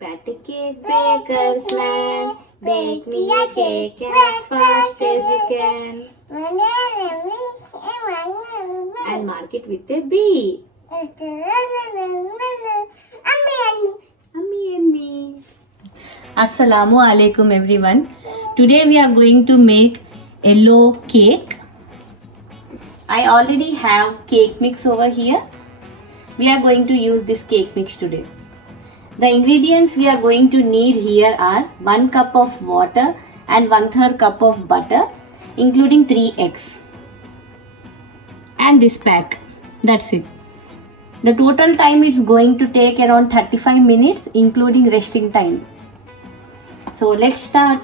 Pat a cake baker's man, bake me a cake as fast as you can. And mark it with a B. Ammi and me. Assalamu alaikum everyone. Today we are going to make yellow cake. I already have cake mix over here. We are going to use this cake mix today. The ingredients we are going to need here are 1 cup of water and 1/3 cup of butter, including 3 eggs. And this pack. That's it. The total time it's going to take around 35 minutes, including resting time. So let's start.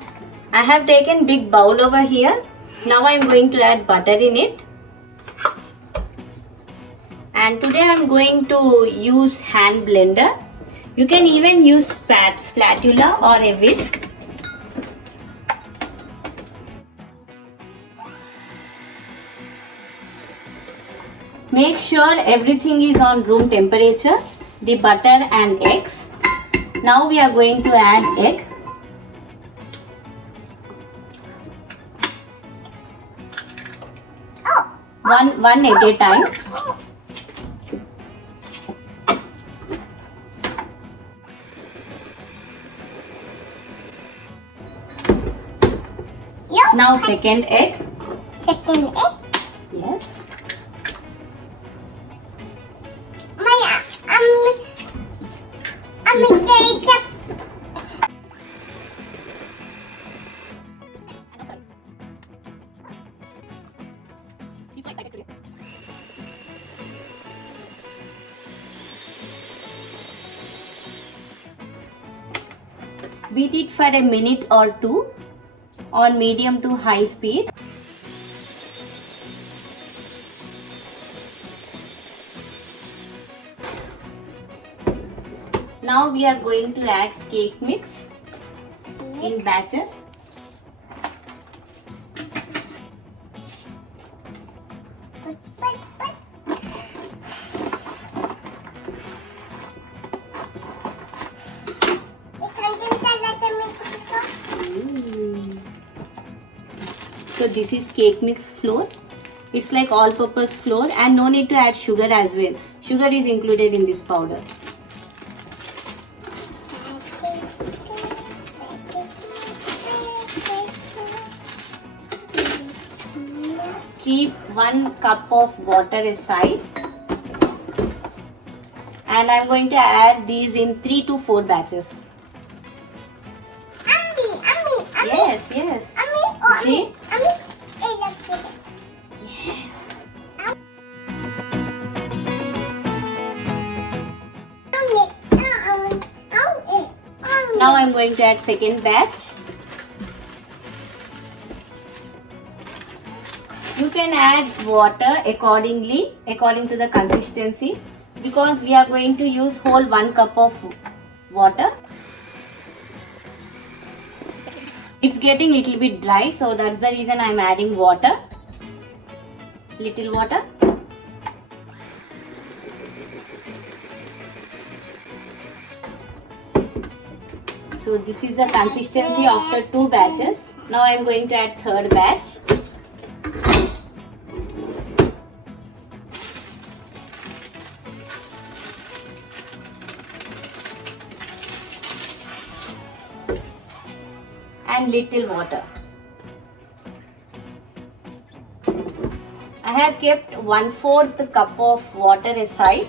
I have taken big bowl over here. Now I'm going to add butter in it. And today I'm going to use hand blender. You can even use spatula or a whisk. Make sure everything is on room temperature, the butter and eggs. Now we are going to add egg. One egg at a time. Now second egg. Second egg? Yes. Beat it for a minute or two on medium to high speed. Now we are going to add cake mix in batches. So this is cake mix flour. It's like all-purpose flour, and no need to add sugar as well. Sugar is included in this powder. Keep 1 cup of water aside. And I'm going to add these in 3 to 4 batches. Yes, yes. See? Yes. Now I'm going to add second batch. You can add water according to the consistency, because we are going to use whole 1 cup of water. It's getting little bit dry, so that's the reason I'm adding water. Little water. So this is the consistency after 2 batches. Now I'm going to add third batch. And little water. I have kept 1/4 cup of water aside.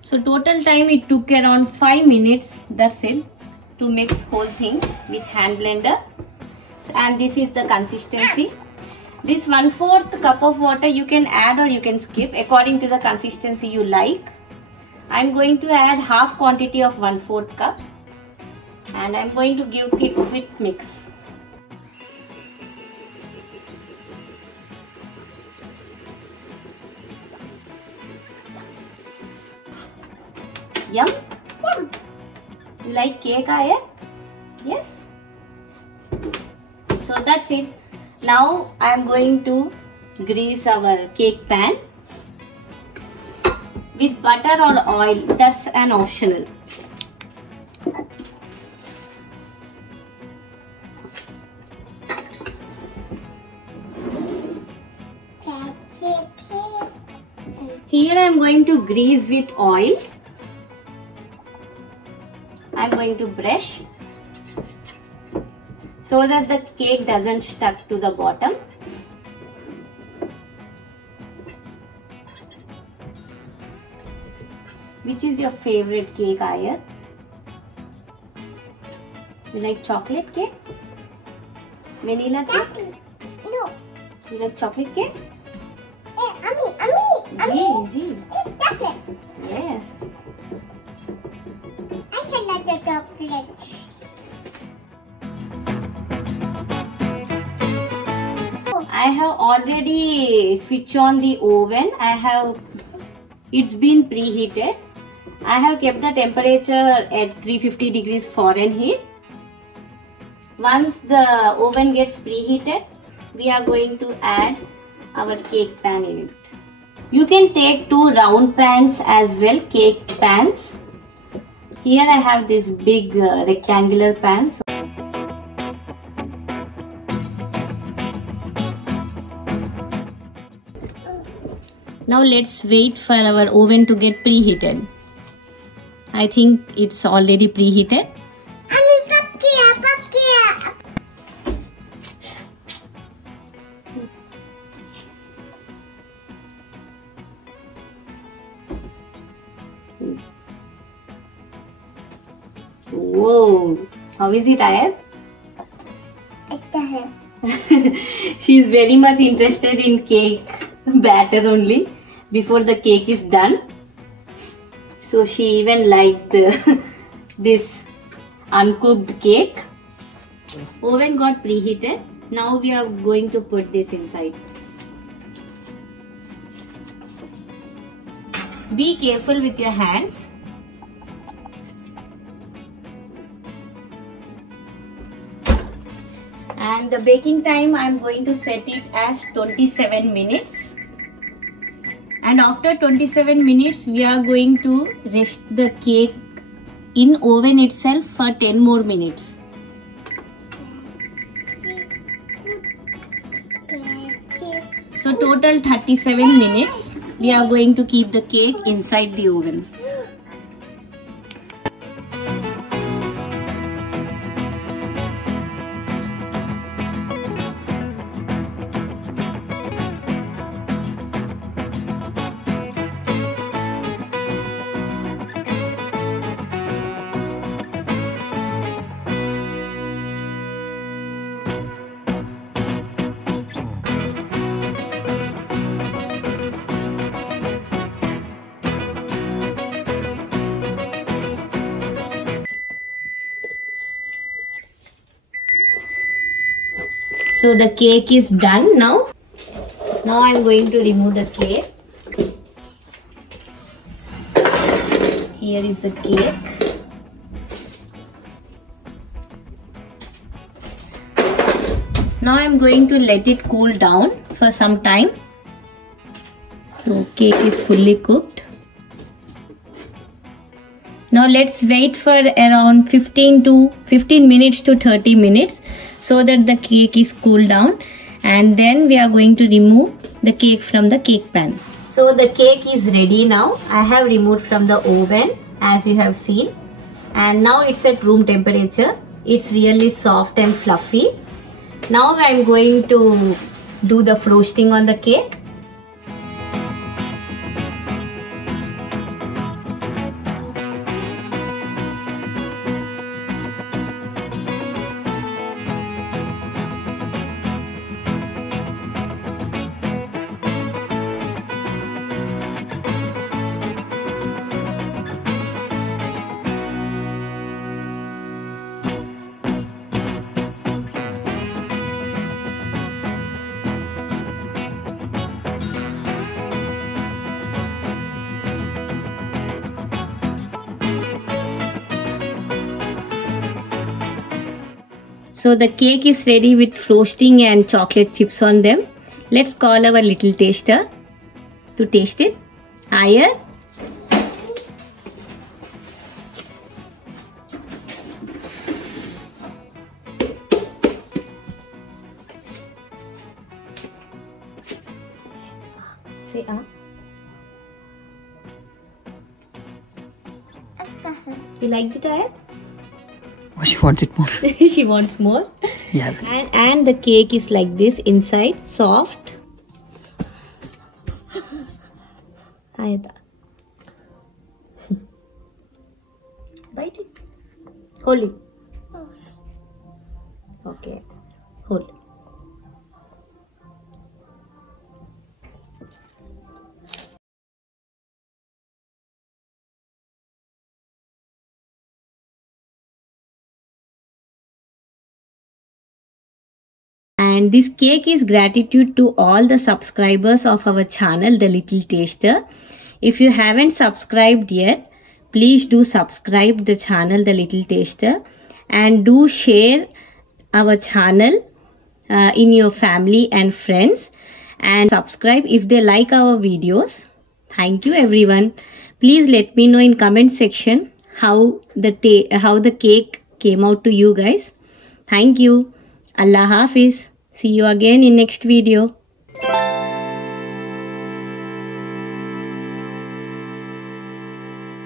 So total time it took around 5 minutes. That's it, to mix whole thing with hand blender. And this is the consistency. This 1/4 cup of water you can add or you can skip according to the consistency you like. I'm going to add half quantity of 1/4 cup, and I'm going to give it with mix. Yum. You like cake, Aya? Yes? So that's it. Now I am going to grease our cake pan with butter or oil. That's an optional. Here I am going to grease with oil. I am going to brush so that the cake doesn't stuck to the bottom. Which is your favorite cake, Aya? You like chocolate cake? Vanilla cake? Daddy, no. You like chocolate cake? Ami. G. Chocolate. Yes. I should like the chocolate. I have already switched on the oven. It's been preheated. I have kept the temperature at 350 degrees Fahrenheit. Once the oven gets preheated, we are going to add our cake pan in it. You can take 2 round pans as well, cake pans. Here I have this big rectangular pan. Now let's wait for our oven to get preheated. I think it's already preheated. Whoa! How is it, Aya? She is very much interested in cake batter only before the cake is done. So she even liked this uncooked cake. Oven got preheated. Now we are going to put this inside. Be careful with your hands. And the baking time I am going to set it as 27 minutes. And after 27 minutes we are going to rest the cake in oven itself for 10 more minutes. So total 37 minutes we are going to keep the cake inside the oven. So the cake is done now. Now I am going to remove the cake. Here is the cake. Now I am going to let it cool down for some time. So cake is fully cooked. Now let's wait for around 15 minutes to 30 minutes so that the cake is cooled down, and then we are going to remove the cake from the cake pan. So the cake is ready now. I have removed from the oven as you have seen, and now it's at room temperature. It's really soft and fluffy. Now I am going to do the frosting on the cake. So the cake is ready with frosting and chocolate chips on them. Let's call our little taster to taste it. Higher. Say ah. You liked it, Ayat? Oh, she wants it more. She wants more. Yeah. And the cake is like this inside, soft. Ayat. Bite it. Hold it. Okay. Hold. And this cake is gratitude to all the subscribers of our channel, The Little Taster. If you haven't subscribed yet, please do subscribe the channel, The Little Taster, and do share our channel in your family and friends, and subscribe if they like our videos. Thank you everyone. Please let me know in comment section how the cake came out to you guys. Thank you. Allah Hafiz. See you again in next video.